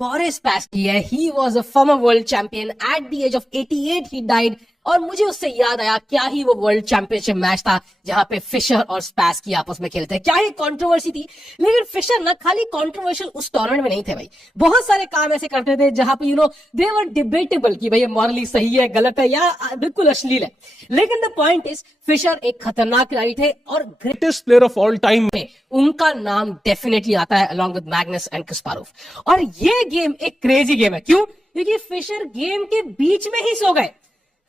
Boris Spassky है, he was a former world champion at the age of 88 he died. और मुझे उससे याद आया क्या ही वो वर्ल्ड चैंपियनशिप मैच था जहां पे फिशर और स्पैस्की आपस में खेलते हैं, क्या ही कंट्रोवर्सी थी। लेकिन फिशर ना खाली कंट्रोवर्शियल उस टूर्नामेंट में नहीं थे भाई, बहुत सारे काम ऐसे करते थे जहां पे दे वर डिबेटेबल कि भाई ये मॉरली सही है गलत है या बिल्कुल अश्लील है। लेकिन द पॉइंट इज फिशर एक खतरनाक खिलाड़ी थे और greatest player of all time में उनका नाम डेफिनेटली आता है along with Magnus and Kasparov. और ये गेम एक क्रेजी गेम है, क्यों? क्योंकि फिशर गेम के बीच में ही सो गए,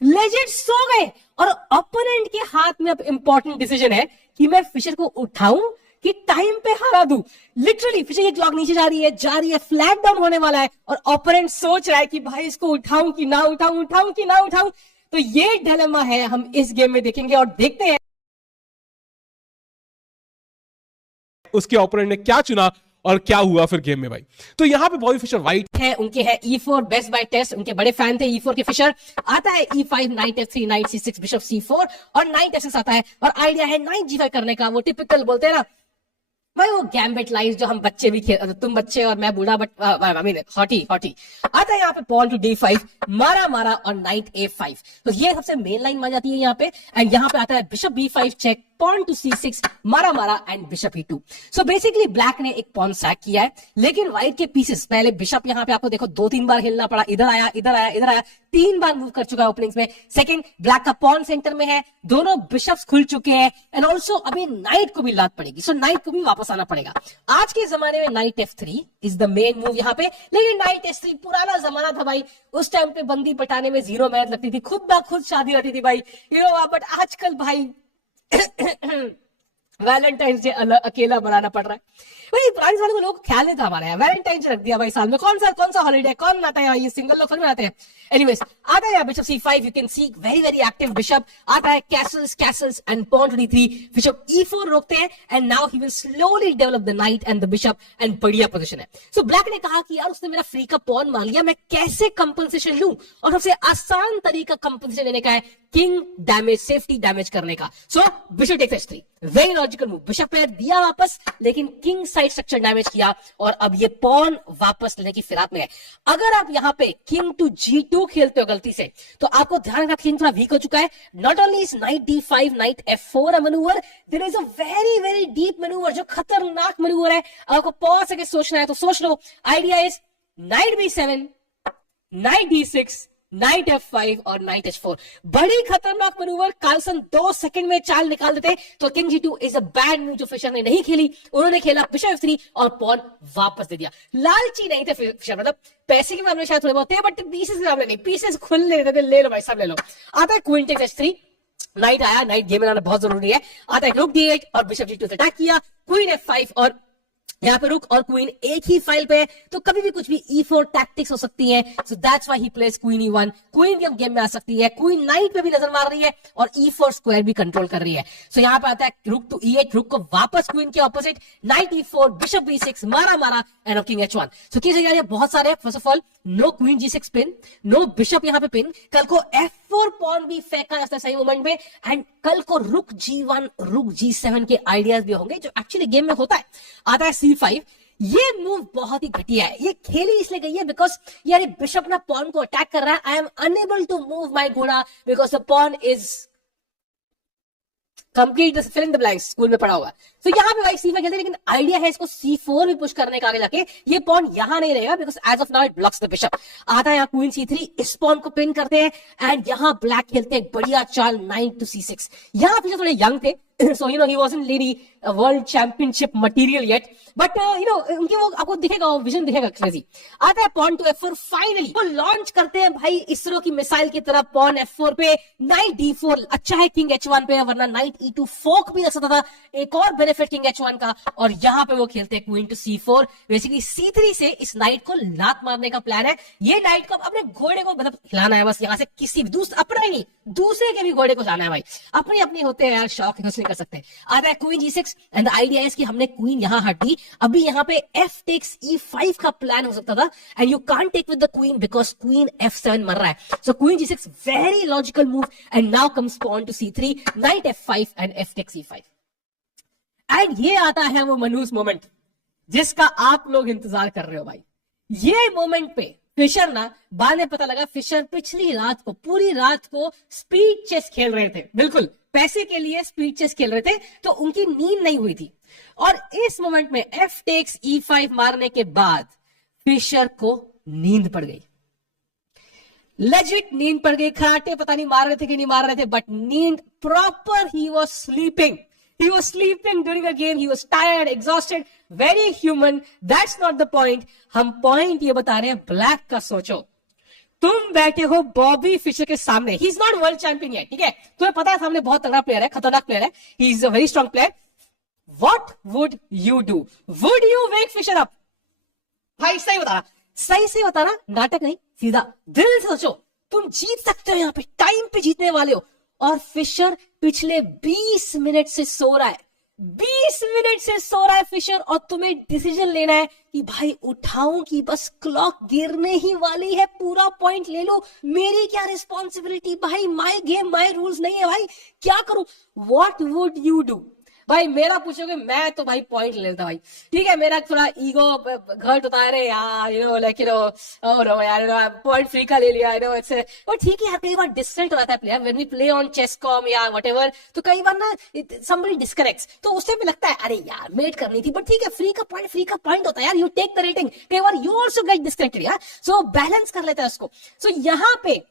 लेजेंड सो गए, और ओपोनेंट के हाथ में अब इंपॉर्टेंट डिसीजन है कि मैं फिशर को उठाऊं कि टाइम पे हरा दूं। लिटरली फिशर की क्लॉक नीचे जा रही है, फ्लैग डाउन होने वाला है और ओपोनेंट सोच रहा है कि भाई इसको उठाऊं कि ना उठाऊं, उठाऊं कि ना उठाऊं। तो ये डिलेमा है, हम इस गेम में देखेंगे और देखते हैं उसके ओपोनेंट ने क्या चुना और क्या हुआ फिर गेम में भाई। तो यहां पे बॉबी फिशर वाइट है, उनके है E4 बेस्ट बाय टेस्ट, उनके बड़े फैन थे E4 के फिशर। आता है E5 night F3 night C6 bishop C4 और नाइट F6 आता है, और आइडिया है नाइट G5 करने का। वो टिपिकल बोलते हैं ना भाई, वो गैम्बिट लाइज जो हम बच्चे भी खेल, तुम बच्चे और मैं बूढ़ा, बट आई मीन हॉटी आता है यहाँ पे पॉन टू D5 मारा और नाइट A5। तो ये सबसे मेन लाइन मान जाती है यहाँ पे। एंड यहाँ पे आता है bishop B5 check, pawn to C6 मारा and bishop E2। So basically black ने एक पॉन सैक किया है, लेकिन व्हाइट के पीसेस, पहले बिशप यहाँ पे आपको देखो 2-3 बार हिलना पड़ा, इधर आया 3 बार मूव कर चुका है ओपनिंग्स में। सेकंड, ब्लैक का पॉन सेंटर में है, दोनों बिशप्स खुल चुके हैं, एंड ऑल्सो अभी नाइट को भी लात पड़ेगी, सो नाइट को भी वापस आना पड़ेगा। आज के जमाने में night F3 is the main move यहाँ पे, लेकिन नाइट S3 पुराना जमाना था भाई, उस टाइम पे बंदी पटाने में 0 मेहनत लगती थी, खुद ब खुद शादी रहती थी भाई, बट आजकल भाई वैलेंटाइंस डे अकेला बनाना पड़ रहा है भाई। पुराने सालों को लोग ख्याल नहीं था हमारे यहाँ, वैलेंटाइन रख दिया भाई साल में, कौन सा हॉलीडे, कौन आता है, ये सिंगल लोग आते हैं। एनीवेज, आता है bishop C5, you can see very very active bishop. आता है castles and pawn to D3, bishop E4 रोकते हैं, and now he will slowly develop the knight and the bishop, and बढ़िया पोजीशन है। सो ब्लैक ने कहा कि यार उसने मेरा फ्री का पॉन मान लिया, मैं कैसे कंपनसेशन लूं, और सबसे आसान तरीका कंपनसेशन लेने का है किंग डैमेज, सेफ्टी डैमेज करने का। So bishop takes H3, very logical move. Bishop pair दिया वापस, लेकिन किंग साइड स्ट्रक्चर डैमेज किया, और अब ये पॉन वापस लेने की फिराक में है। अगर आप यहाँ पे किंग टू G2 खेलते हो गलती से, तो आपको ध्यान रखना किंग थोड़ा वीक हो चुका है। Not only is knight D5 knight F4 manoeuvre, there is a very very deep manoeuvre जो खतरनाक मैनूवर है। आपको पॉज करके सोचना है तो सोच लो। Idea is knight B7 knight D6 knight F5 और नाइट H4, बड़ी खतरनाक मैनूवर। कार्लसन 2 सेकंड में चाल निकाल देते। तो king G2 is a bad move जो फिशर ने नहीं खेली, उन्होंने खेला बिशप F3 और पॉन वापस दे दिया। लालची नहीं थे फिशर, मतलब पैसे के मामले शायद थोड़े बहुत थे, बट पीसेस के मामले नहीं, पीसेस खुलने देते, ले लो भाई सब ले लो। आता है क्वीन टेक्स H3, नाइट आया, नाइट गेम में आना बहुत जरूरी है। आता है रुक D8 और बिशप G2 से अटैक किया, क्वीन F5, और यहाँ पे रुक और क्वीन एक ही फाइल पे है, तो कभी भी कुछ भी E4 टैक्टिक्स हो सकती है। So that's why he place queen E1। Queen भी अब गेम में आ सकती है, क्वीन नाइट पे भी नजर मार रही है और E4 स्क्वायर भी कंट्रोल कर रही है। सो यहाँ पे आता है रुक टू E8, रुक को वापस क्वीन के opposite, night E4 bishop B6 मारा एंड किंग H1। सो की बहुत सारे, first of all no queen G6 pin, no bishop यहाँ पे पिन, कल को F4 पॉन भी फेंका जाता है सही मोमेंट में, एंड कल को रुक G1 रुक G7 के आइडियाज भी होंगे जो एक्चुअली गेम में होता है। आता है C5, ये मूव बहुत ही घटिया है, ये खेली इसलिए गई है बिकॉज यार बिशप ना पॉन को अटैक कर रहा है। I am unable to move my घोड़ा because the pawn is complete fill in the blanks, school में पढ़ा होगा। तो यहाँ पे भाई C5 खेलते हैं, लेकिन आइडिया है इसको C4 भी पुश करने का आगे जाके। ये पॉन यहां नहीं रहेगा because as of now it blocks the bishop. आता है यहाँ क्वीन C3, इस पॉन को पिन करते हैं, एंड यहाँ ब्लैक खेलते हैं बढ़िया चाल नाइट टू C6। यहाँ पे थोड़े यंग थे, so he wasn't really a world championship material yet, but उनके वो आपको दिखेगा, वो विजन दिखेगा क्रेजी। आता है पॉन टू F4, फाइनली वो लॉन्च करते हैं भाई इसरो की मिसाइल की तरह पॉन F4 पे, नाइट D4 अच्छा है किंग H1 पे, वरना नाइट E2 फोक भी लग सकता था, एक और बेनिफिट किंग H1 का। और यहाँ पे वो खेलते हैं queen to C4, basically C3 से इस नाइट को लात मारने का प्लान है। ये नाइट को अपने घोड़े को मतलब हिलाना है बस, यहाँ से किसी अपना ही नहीं दूसरे के भी घोड़े को जाना है भाई, अपने अपने होते हैं यार, शौक है कर सकते हैं। आता है queen G6, and the idea is कि हमने क्वीन यहां हट दी, अभी यहां पे F टेक्स E5 का प्लान हो सकता था, and you can't take with the queen because queen F7 मर रहा है। So queen G6 very logical move, and now comes pawn to C3, knight F5 and F takes E5। And ये आता है वो मनूस मोमेंट जिसका आप लोग इंतजार कर रहे हो भाई। ये मोमेंट पे फिशर ना, बाद में पता लगा फिशर पिछली रात को, पूरी रात को स्पीड चेस खेल रहे थे, बिल्कुल पैसे के लिए स्पीड चेस खेल रहे थे, तो उनकी नींद नहीं हुई थी। और इस मोमेंट में f टेक्स e5 मारने के बाद फिशर को नींद पड़ गई, लेजिट नींद पड़ गई। खराटे पता नहीं मार रहे थे कि नहीं मार रहे थे, बट नींद proper, he was sleeping, he was sleeping during the game, he was tired, exhausted, very human, that's not the point। हम पॉइंट ये बता रहे हैं ब्लैक का। सोचो तुम बैठे हो बॉबी फिशर के सामने, he is not world champion है, ठीक है, तुम्हें पता है सामने बहुत तगड़ा प्लेयर है, खतरनाक प्लेयर है, he is a very strong player. What would you do? Would you wake Fischer up? भाई सही बता रहा, सही से बता रहा, नाटक नहीं, सीधा दिल से सोचो, तुम जीत सकते हो, यहाँ पे टाइम पे जीतने वाले हो। और फिशर पिछले 20 मिनट से सो रहा है, 20 मिनट से सो रहा है फिशर, और तुम्हें डिसीजन लेना है कि भाई उठाऊं कि बस क्लॉक गिरने ही वाली है, पूरा पॉइंट ले लो, मेरी क्या रिस्पॉन्सिबिलिटी भाई, माय गेम माय रूल्स नहीं है भाई, क्या करूं? What would you do? भाई मेरा पूछोगे, मैं तो भाई पॉइंट ले लेता भाई, ठीक है, मेरा थोड़ा ईगो घट होता है, यार you know like you know, oh no यार पॉइंट फ्री का ले लिया, यू नो इट्स, और ठीक है यार, कई बार डिस्ट्रैक्ट हो जाता है player when we play on चेस.com या व्हाटएवर, तो कई बार ना समबडी डिस्कनेक्ट्स, तो उस टाइम पे लगता है अरे यार वेट करनी थी, बट ठीक है, फ्री का पॉइंट होता है यार, यू टेक द रेटिंग, कई बार यू आल्सो गेट डिस्कनेक्टेड यार, सो बैलेंस कर लेता है उसको। सो यहाँ पे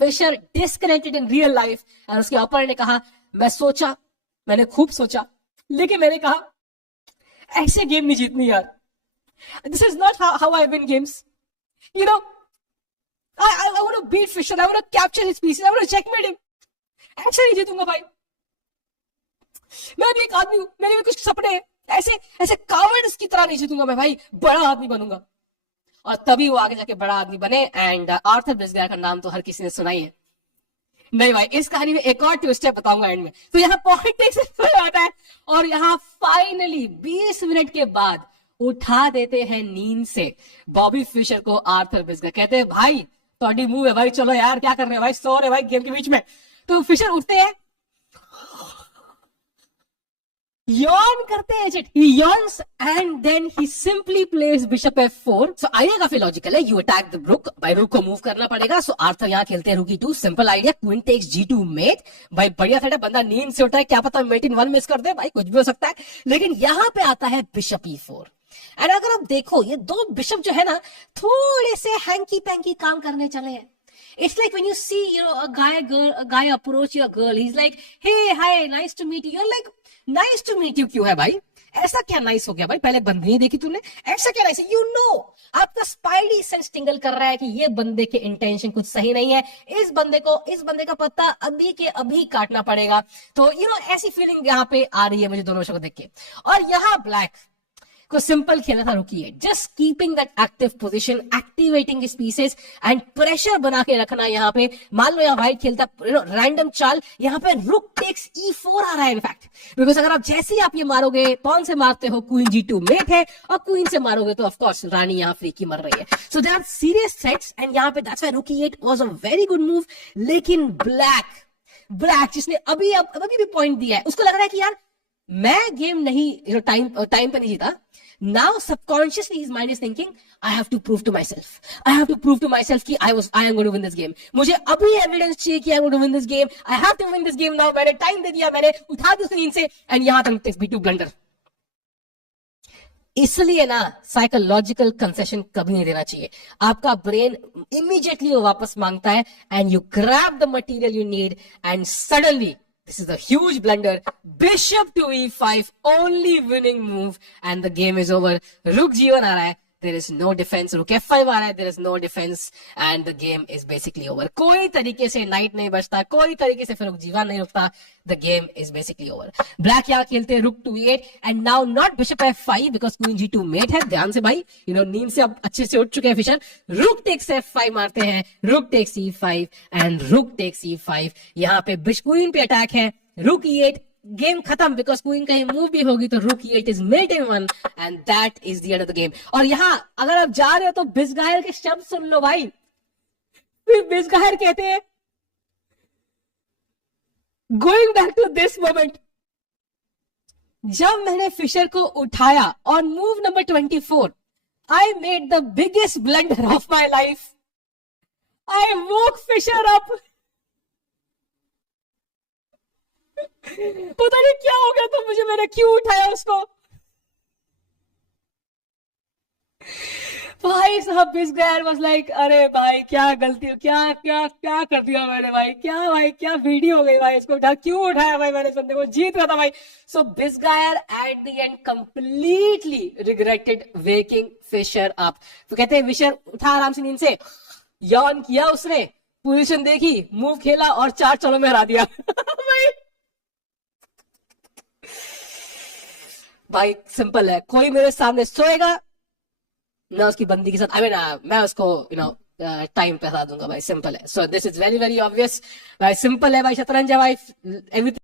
Fischer disconnected in real life, और उसके ऑपोनेंट ने कहा, मैं सोचा, मैंने खूब सोचा, लेकिन मैंने कहा ऐसे गेम नहीं जीतनी यार, this is not how I win games, you know, I want to beat Fisher, I want to capture his pieces, I want to checkmate him, ऐसे नहीं जीतूंगा भाई, मैं भी एक आदमी हूं, मेरे भी कुछ सपने हैं, ऐसे कावर्ड्स की तरह नहीं जीतूंगा मैं भाई, बड़ा आदमी बनूंगा। और तभी वो आगे जाके बड़ा आदमी बने, एंड आर्थर ब्रिस्गायर का नाम तो हर किसी ने सुना ही है। नहीं भाई, इस कहानी में एक और ट्विस्ट है, बताऊंगा एंड में। तो यहाँ पॉइंट आता है, और यहाँ फाइनली 20 मिनट के बाद उठा देते हैं नींद से बॉबी फिशर को आर्थर ब्रिस्गायर, कहते हैं भाई थोड़ी मूव है भाई, चलो यार क्या कर रहे हैं भाई, सो रहे भाई गेम के बीच में। तो फिशर उठते हैं, यॉर्न करते हैं, he yawns and then he simply plays bishop f4। so idea काफी लॉजिकल है, you attack the rook, भाई रुक को मूव करना पड़ेगा, so आर्थर यहाँ खेलते हैं rook e2, simple idea, queen takes g2 mate, भाई बढ़िया था, बंदा नींद से उठा है, क्या पता मेट इन 1 मिस कर दे भाई, कुछ भी हो सकता है। लेकिन यहाँ पे आता है बिशप e4, एंड अगर आप देखो ये दो बिशप जो है ना, थोड़े से हैंकी पैंकी काम करने चले हैं। It's like when you see, you know, a guy approach your girl, he's like, hey, hi, nice to meet you. You're like, nice to meet you क्यों है भाई? ऐसा क्या नाइस हो गया भाई? पहले बंदी नहीं देखी तूने, ऐसा क्या नाइस है? You know, आपका स्पाइडी सेंस टिंगल कर रहा है कि ये बंदे के इंटेंशन कुछ सही नहीं है, इस बंदे का पत्ता अभी के अभी काटना पड़ेगा। तो यू नो ऐसी फीलिंग यहाँ पे आ रही है मुझे दोनों को देख के। और यहाँ ब्लैक को सिंपल खेलना था रुकी है, just keeping that active position, activating his pieces and pressure बना के रखना। यहाँ पे मान लो यहाँ व्हाइट खेलता रैंडम चाल, यहाँ पे रुक टेक्स e4 आ रहा है इनफैक्ट, बिकॉज अगर आप जैसे ही आप ये मारोगे, पॉन से मारते हो क्वीन g2 मेट है, और क्वीन से मारोगे तो ऑफकोर्स रानी यहाँ फ्री की मर रही है। So they are serious threats, and यहाँ पे that's why rook e8 was a very good move. लेकिन ब्लैक जिसने अभी भी पॉइंट दिया है, उसको लग रहा है कि यार मैं गेम नहीं टाइम पे नहीं जीता। Now subconsciously his mind is thinking, I have to prove to myself कि I am going to win this game. मुझे अभी एविडेंस चाहिए कि I am going to win this game. I have to win this game now. मैंने time दे दिया, मैंने उठा दी नींद से, एंड यहां तक B2 ब्लंडर। इसलिए ना साइकोलॉजिकल कंसेशन कभी नहीं देना चाहिए। आपका ब्रेन इमीडिएटली वो वापस मांगता है, and you grab the material you need, and suddenly this is a huge blunder. Bishop to e5, only winning move, and the game is over. Rook g1 आ रहा है, there is no defense. Rook f5 आ रहा है, there is no defense, and the game is basically over. कोई तरीके से night नहीं बचता, कोई तरीके से फिर रुक g1 नहीं रुकता, the game is basically over. Black यहाँ खेलते हैं रुक to e8, and now not bishop f5 because queen g2 mate है। ध्यान से भाई, नींद से अब अच्छे से उठ चुके हैं फिशर। रुक टेक्स f5 मारते हैं, rook takes e5 and rook takes e5। यहाँ पे क्वीन पे अटैक है, रुक e8, गेम खत्म, बिकॉज क्वीन कहीं मूव भी होगी तो rook e8 is mate in 1, and that is the end of the game. और यहां अगर आप जा रहे हो तो ब्रिस्गायर के शब्द सुन लो भाई। फिर ब्रिस्गायर कहते हैं, going back to this moment, जब मैंने फिशर को उठाया on move number 24, I made the biggest blunder of my life. I woke Fisher up. पता नहीं क्या हो गया तो मुझे, मैंने क्यों उठाया उसको. भाई साहब, this guy was like, अरे भाई क्या गलती, क्या क्या क्या कर दिया मैंने भाई, क्या वीडियो हो गई भाई, इसको उठा क्यों उठाया भाई मैंने, बंदे को जीत रहा था भाई. So this guy at the end completely regretted waking Fisher up. तो कहते हैं विशर उठा आराम से नींद से, यॉन किया उसने, पोजीशन देखी, मूव खेला और 4 चलों में हरा दिया. भाई सिंपल है, कोई मेरे सामने सोएगा मैं उसकी बंदी के साथ, मैं उसको टाइम पे हरा दूंगा भाई. सिंपल है. So this is very very obvious भाई. सिंपल है भाई, शतरंज है भाई, एवरीथिंग